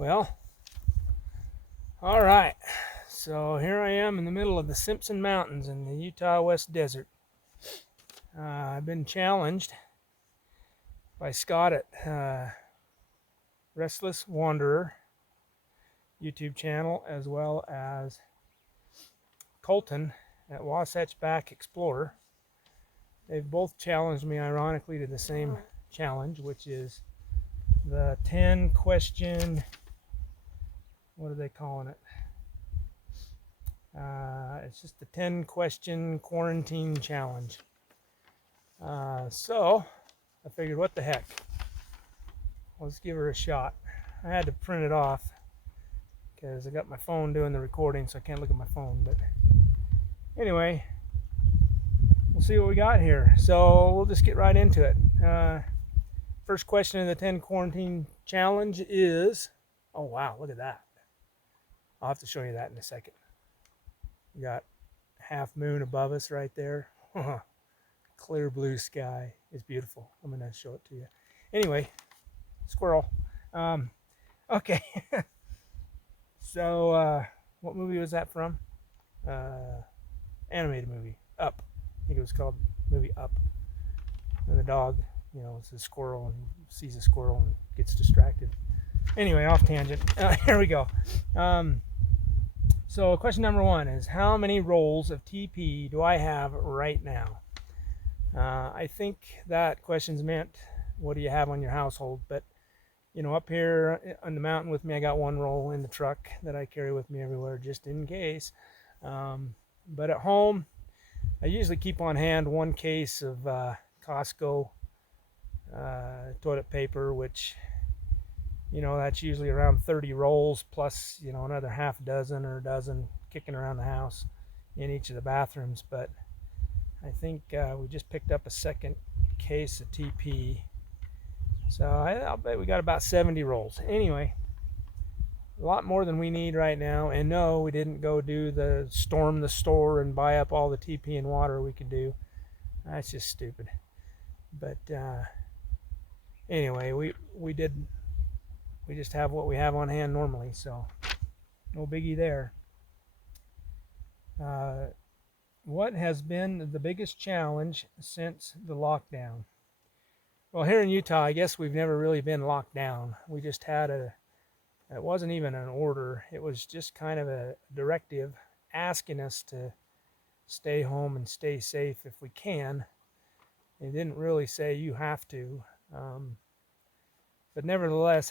Well, all right. So here I am in the middle of the Simpson Mountains in the Utah West Desert. I've been challenged by Scott at Restless Wanderer YouTube channel, as well as Colton at Wasatch Back Explorer. They've both challenged me, ironically, to the same challenge, which is the 10 question, what are they calling it? It's just the 10 question quarantine challenge. So I figured, what the heck? Let's give her a shot. I had to print it off because I got my phone doing the recording, so I can't look at my phone. But anyway, we'll see what we got here. So we'll just get right into it. First question of the 10 quarantine challenge is, oh wow, look at that. I'll have to show you that in a second. We got half moon above us right there. Clear blue sky. It's beautiful. I'm going to show it to you. Anyway, squirrel. Okay. So, what movie was that from? Animated movie. Up. I think it was called movie Up. And the dog, it's a squirrel and sees a squirrel and gets distracted. Anyway, off tangent. Here we go. So question number 1 is, how many rolls of TP do I have right now? I think that question's meant, what do you have on your household? But, up here on the mountain with me, I got 1 roll in the truck that I carry with me everywhere just in case. But at home, I usually keep on hand 1 case of Costco toilet paper, which, that's usually around 30 rolls plus, another half dozen or a dozen kicking around the house in each of the bathrooms. But I think we just picked up a second case of TP. So I'll bet we got about 70 rolls. Anyway, a lot more than we need right now. And no, we didn't go storm the store and buy up all the TP and water we could do. That's just stupid. But anyway, we just have what we have on hand normally, so no biggie there. What has been the biggest challenge since the lockdown? Well, here in Utah, I guess we've never really been locked down. We just had it wasn't even an order. It was just kind of a directive asking us to stay home and stay safe if we can. It didn't really say you have to. But nevertheless,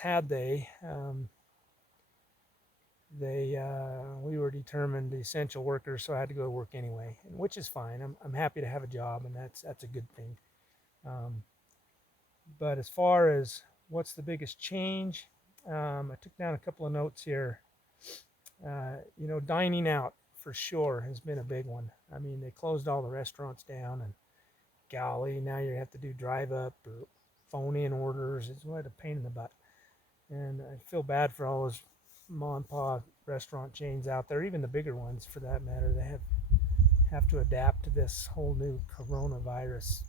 we were determined essential workers, so I had to go to work anyway, which is fine. I'm happy to have a job, and that's a good thing. But as far as what's the biggest change, I took down a couple of notes here. Dining out for sure has been a big one. I mean, they closed all the restaurants down, and golly, now you have to do drive up or phone in orders. It's what a pain in the butt. And I feel bad for all those mom and pop restaurant chains out there, even the bigger ones for that matter. They have to adapt to this whole new coronavirus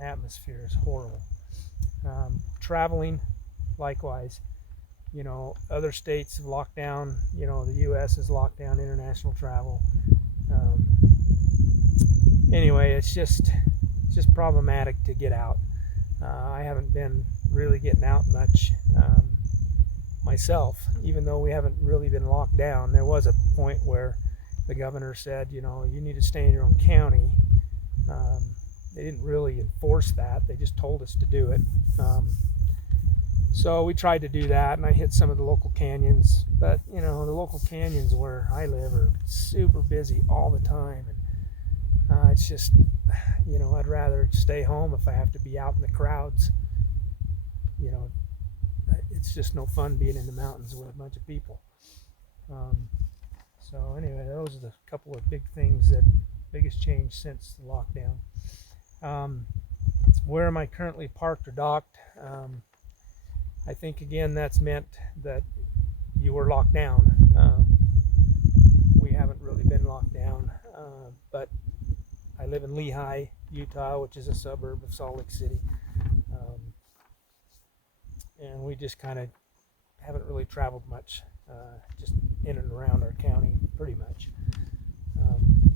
atmosphere. Is horrible. Traveling, likewise. Other states have locked down. The U.S. has locked down international travel. Anyway, it's just problematic to get out. I haven't been really getting out much myself, even though we haven't really been locked down. There was a point where the governor said, you need to stay in your own county. They didn't really enforce that. They just told us to do it. So we tried to do that, and I hit some of the local canyons. But, the local canyons where I live are super busy all the time. And it's just, I'd rather stay home if I have to be out in the crowds. It's just no fun being in the mountains with a bunch of people. So anyway, those are the couple of big things biggest change since the lockdown. Where am I currently parked or docked? I think, again, that's meant that you were locked down. We haven't really been locked down, but I live in Lehi, Utah, which is a suburb of Salt Lake City. and we just kind of haven't really traveled much, just in and around our county pretty much. Um,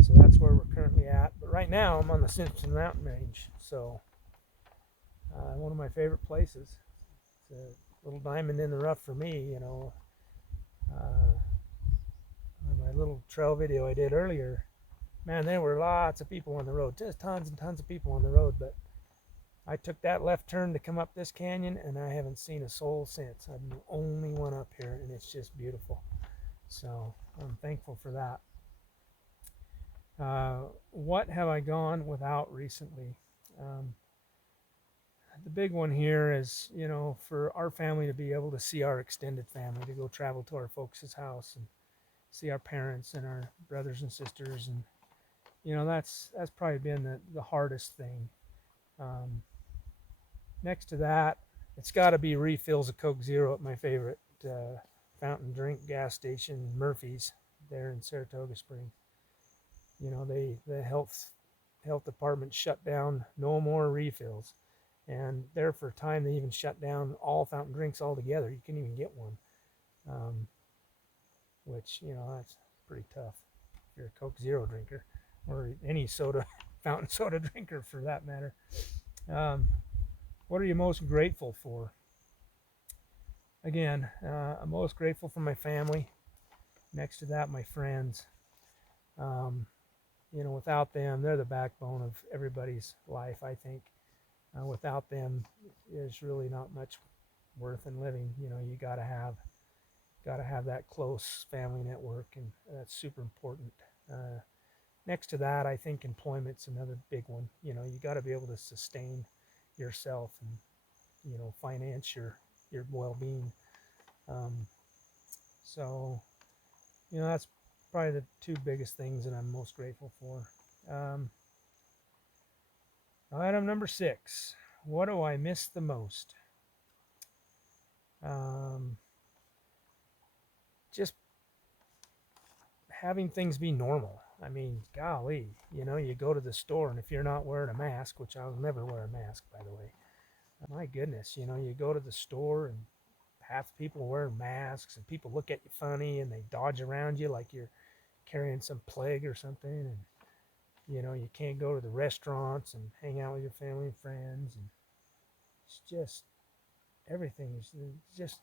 so that's where we're currently at. But right now I'm on the Simpson Mountain Range, so one of my favorite places. It's a little diamond in the rough for me, you know. On my little trail video I did earlier, man, there were lots of people on the road, just tons and tons of people on the road. But I took that left turn to come up this canyon, and I haven't seen a soul since. I'm the only one up here, and it's just beautiful. So I'm thankful for that. What have I gone without recently? Um, the big one here is, you know, for our family to be able to see our extended family, to go travel to our folks' house and see our parents and our brothers and sisters, and you know, that's probably been the hardest thing. Um, Next to that, it's got to be refills of Coke Zero at my favorite fountain drink gas station, Murphy's, there in Saratoga Springs. You know, the health department shut down, no more refills, and there for a time they even shut down all fountain drinks altogether. You can't even get one, which, you know, that's pretty tough if you're a Coke Zero drinker, or any soda, fountain soda drinker for that matter. Um, what are you most grateful for? Again, I'm most grateful for my family. Next to that, my friends. Um, you know, without them, they're the backbone of everybody's life, I think. Without them, there's really not much worth in living. You know, you gotta have that close family network, and that's super important. Next to that, I think employment's another big one. You know, you got to be able to sustain yourself and, you know, finance your well-being. Um, so, you know, that's probably the two biggest things that I'm most grateful for. Item number 6. What do I miss the most? Um, just having things be normal. I mean, golly, you know, you go to the store, and if you're not wearing a mask, which I'll never wear a mask, by the way, my goodness, you know, you go to the store and half the people wear masks, and people look at you funny, and they dodge around you like you're carrying some plague or something. And you know, you can't go to the restaurants and hang out with your family and friends, and it's just everything is just,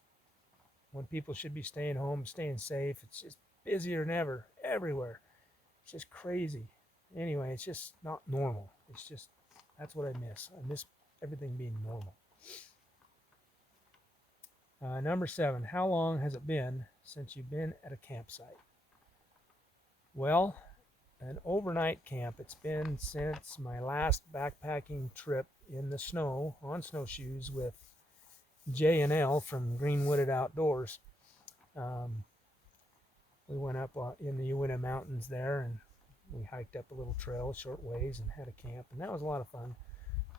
when people should be staying home, staying safe, it's just busier than ever everywhere. It's just crazy. Anyway, it's just not normal. It's just, that's what I miss. I miss everything being normal. Number 7, how long has it been since you've been at a campsite? Well, an overnight camp, it's been since my last backpacking trip in the snow on snowshoes with J&L from Greenwooded Outdoors. We went up in the Uinta Mountains there, and we hiked up a little trail, short ways, and had a camp, and that was a lot of fun.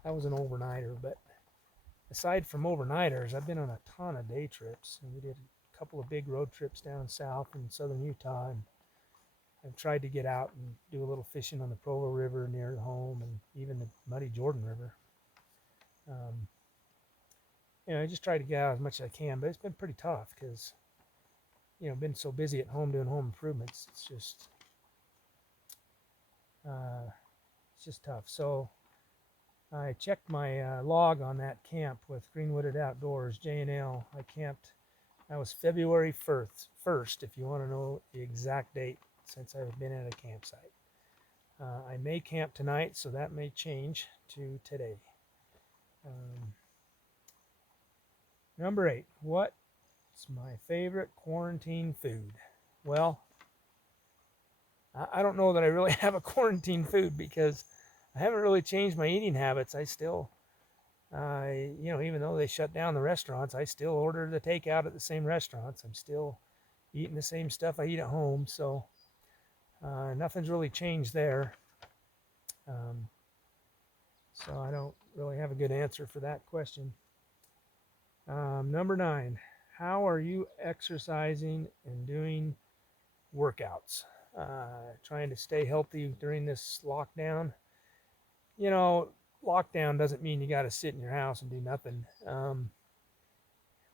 That was an overnighter. But aside from overnighters, I've been on a ton of day trips, and we did a couple of big road trips down south in southern Utah, and I've tried to get out and do a little fishing on the Provo River near home, and even the muddy Jordan River. You know, I just try to get out as much as I can, but it's been pretty tough because, you know, been so busy at home doing home improvements. It's just tough. So I checked my log on that camp with Greenwooded Outdoors, J&L. I camped, that was February 1st, if you want to know the exact date since I've been at a campsite. I may camp tonight, so that may change to today. Number 8, what's my favorite quarantine food? Well, I don't know that I really have a quarantine food because I haven't really changed my eating habits. I still, you know, even though they shut down the restaurants, I still order the takeout at the same restaurants. I'm still eating the same stuff I eat at home. So nothing's really changed there. So I don't really have a good answer for that question. Number 9, how are you exercising and doing workouts? Trying to stay healthy during this lockdown. You know, lockdown doesn't mean you got to sit in your house and do nothing.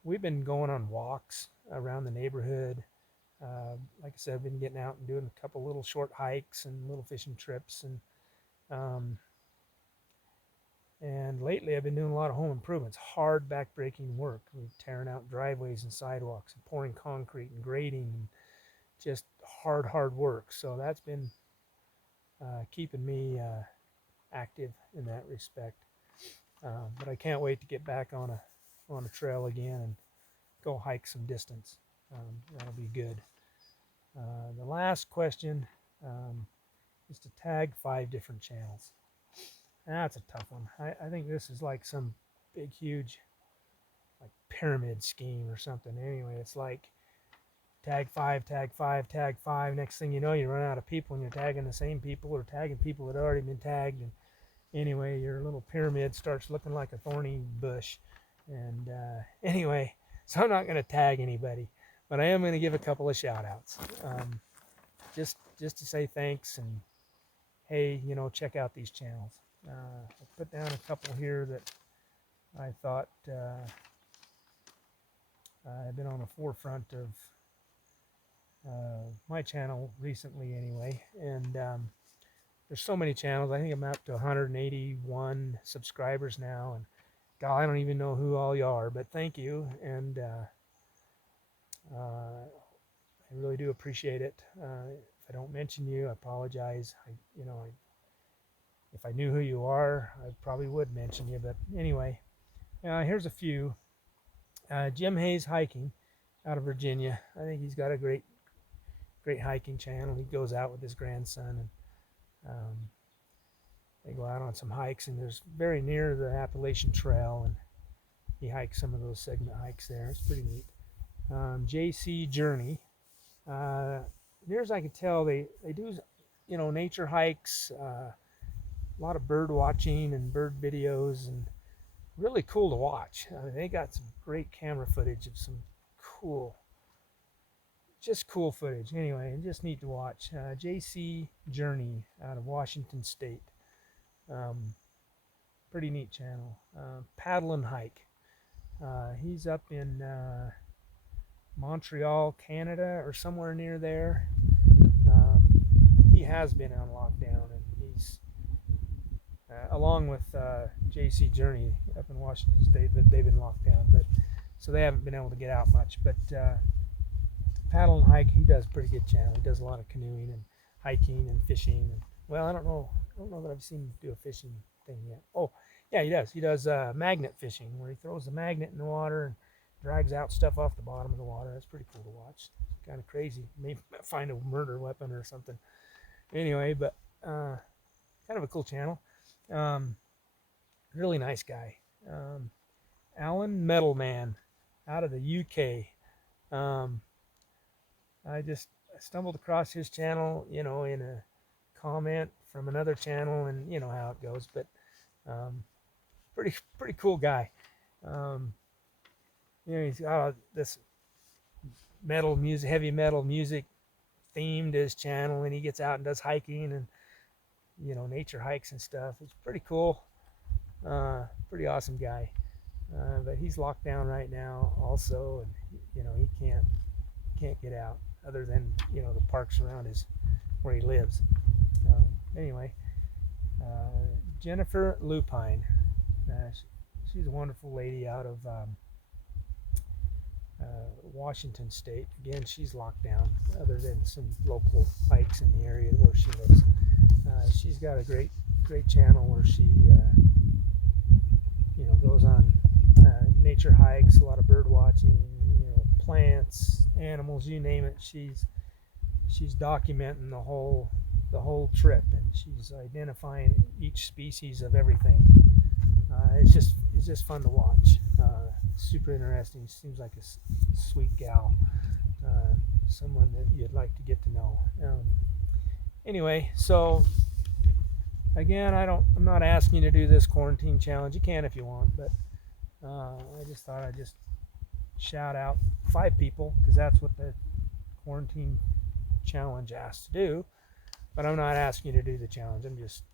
we've been going on walks around the neighborhood. Like I said, I've been getting out and doing a couple little short hikes and little fishing trips, and lately I've been doing a lot of home improvements, hard back-breaking work. We're tearing out driveways and sidewalks and pouring concrete and grading, and just hard work. So that's been keeping me active in that respect. But I can't wait to get back on a trail again and go hike some distance. That'll be good. The last question is to tag 5 different channels. That's a tough one. I think this is like some big, huge, like pyramid scheme or something. Anyway, it's like tag 5, tag 5, tag 5. Next thing you know, you run out of people and you're tagging the same people or tagging people that have already been tagged. And anyway, your little pyramid starts looking like a thorny bush. And anyway, so I'm not going to tag anybody, but I am going to give a couple of shout outs. Just to say thanks and hey, you know, check out these channels. I put down a couple here that I thought have been on the forefront of my channel recently anyway. And there's so many channels. I think I'm up to 181 subscribers now. And God, I don't even know who all you are, but thank you. And I really do appreciate it. If I don't mention you, I apologize. If I knew who you are, I probably would mention you. But anyway, here's a few. Jim Hayes Hiking out of Virginia. I think he's got a great hiking channel. He goes out with his grandson, and they go out on some hikes, and there's very near the Appalachian Trail, and he hikes some of those segment hikes there. It's pretty neat. JC Journey. Near as I can tell, they do, you know, nature hikes, a lot of bird watching and bird videos, and really cool to watch. I mean, they got some great camera footage of some cool footage. Anyway, and just neat to watch. JC Journey out of Washington State. Pretty neat channel. Paddle and Hike. He's up in Montreal, Canada, or somewhere near there. He has been on lockdown, and he's along with JC Journey up in Washington State, but they've been locked down, but so they haven't been able to get out much. But Paddle and Hike, he does a pretty good channel. He does a lot of canoeing and hiking and fishing. And, well, I don't know that I've seen him do a fishing thing yet. Oh, yeah, he does. He does magnet fishing, where he throws the magnet in the water and drags out stuff off the bottom of the water. That's pretty cool to watch. It's kind of crazy. Maybe find a murder weapon or something. Anyway, but kind of a cool channel. Really nice guy. Alan METALMAN out of the UK. I stumbled across his channel, you know, in a comment from another channel, and you know how it goes. But pretty cool guy. You know, he's got this metal music, heavy metal music themed his channel, and he gets out and does hiking and, you know, nature hikes and stuff. It's pretty cool. Pretty awesome guy. But he's locked down right now also, and you know, he can't get out other than, you know, the parks around where he lives. Anyway, Jennifer Lupine. She's a wonderful lady out of Washington State. Again, she's locked down other than some local hikes in the area where she lives. She's got a great channel where she you know, goes on nature hikes, a lot of bird watching, you know, plants, animals, you name it. She's documenting the whole trip, and she's identifying each species of everything. It's just fun to watch. Super interesting. Seems like a sweet gal, someone that you'd like to get to know. Anyway, so again, I'm not asking you to do this quarantine challenge. You can if you want, but I just thought I'd just shout out 5 people, because that's what the quarantine challenge asks to do. But I'm not asking you to do the challenge. I'm just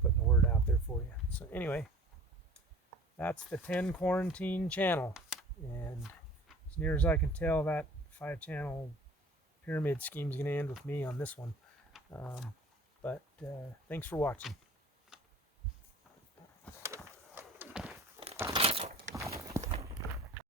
putting the word out there for you. So anyway, that's the 10 quarantine channel. And as near as I can tell, that 5-channel pyramid scheme is going to end with me on this one. But thanks for watching.